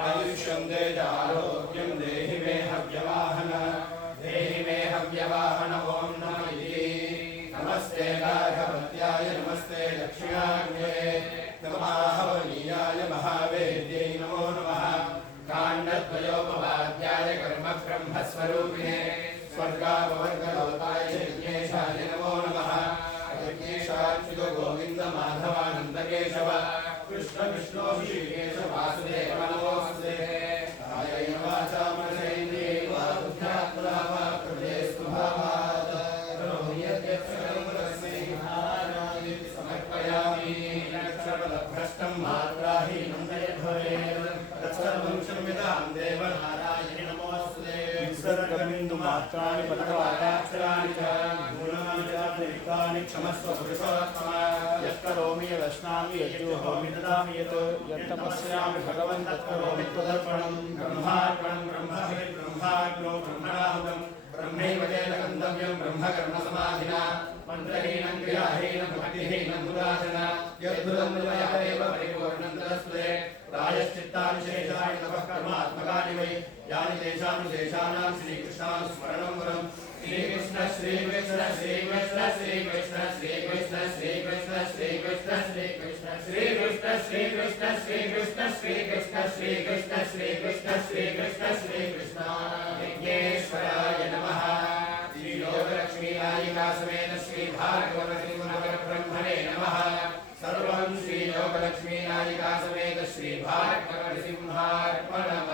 आयुष्यं देहि मे हव्यवाहन वेदद्वयोपवाद्याय कर्म ब्रह्मस्वरूपिणे स्वर्गापवर्गलोकाय यज्ञेशाय नमो नमः यज्ञेशाच्युत गोविन्द माधवानन्द केशव कृष्ण विष्णु श्रीकेश वासुदेव नमोऽस्ते कायेन वाचा मनसेन्द्रियैर्वा बुद्ध्यात्मना वा कृते स्वभावात् करोमि यद्यत् सकलं तस्मै नारायणाय समर्पयामि नक्षत्रफलभ्रष्टं मात्राहीनं यद्भवेत् तत्सर्वं क्षम्यतां देव नारायणे नमोऽस्ते सर्वबिन्दुमात्राणि पदवाक्याक्षराणि च गुणानि च त्रिकानि क्षमस्व पुरुषोत्तम यत्करोमि यदश्नामि यज्जुहोमि ददामि यत्तपस्यामि भगवन् तत्करोमि त्वदर्पणं ब्रह्मार्पणं ब्रह्मग्नो ब्रह्मणाहुतं ब्रह्मैव तेन गन्तव्यं ब्रह्मकर्मसमाधिना मन्त्रहीनं क्रियाहीनं भक्तिहीनं मुदाचन यद्भुतं मया एव परिपूर्णं तदस्ते राजश्चित्तानिशेषाणि तपः कर्मात्मकानि वै यानि तेषानुशेषाणां श्रीकृष्णानुस्मरणं वरम् श्रीकृष्ण श्रीकृष्ण श्रीकृष्ण श्रीकृष्ण श्रीकृष्ण श्रीकृष्ण श्रीकृष्ण श्रीकृष्ण श्रीकृष्ण श्रीकृष्ण श्रीकृष्ण श्रीकृष्ण श्रीकृष्ण श्रीकृष्ण श्रीकृष्ण श्रीकृष्ण विघ्नेश्वराय नमः श्रीयोगलक्ष्मीनायिका समेत श्रीभार्गवनृसिंहब्रह्मणे नमः सर्वं श्रीयोगलक्ष्मीनायिका समेत श्रीभार्गवनृसिंहार्पणमस्तु।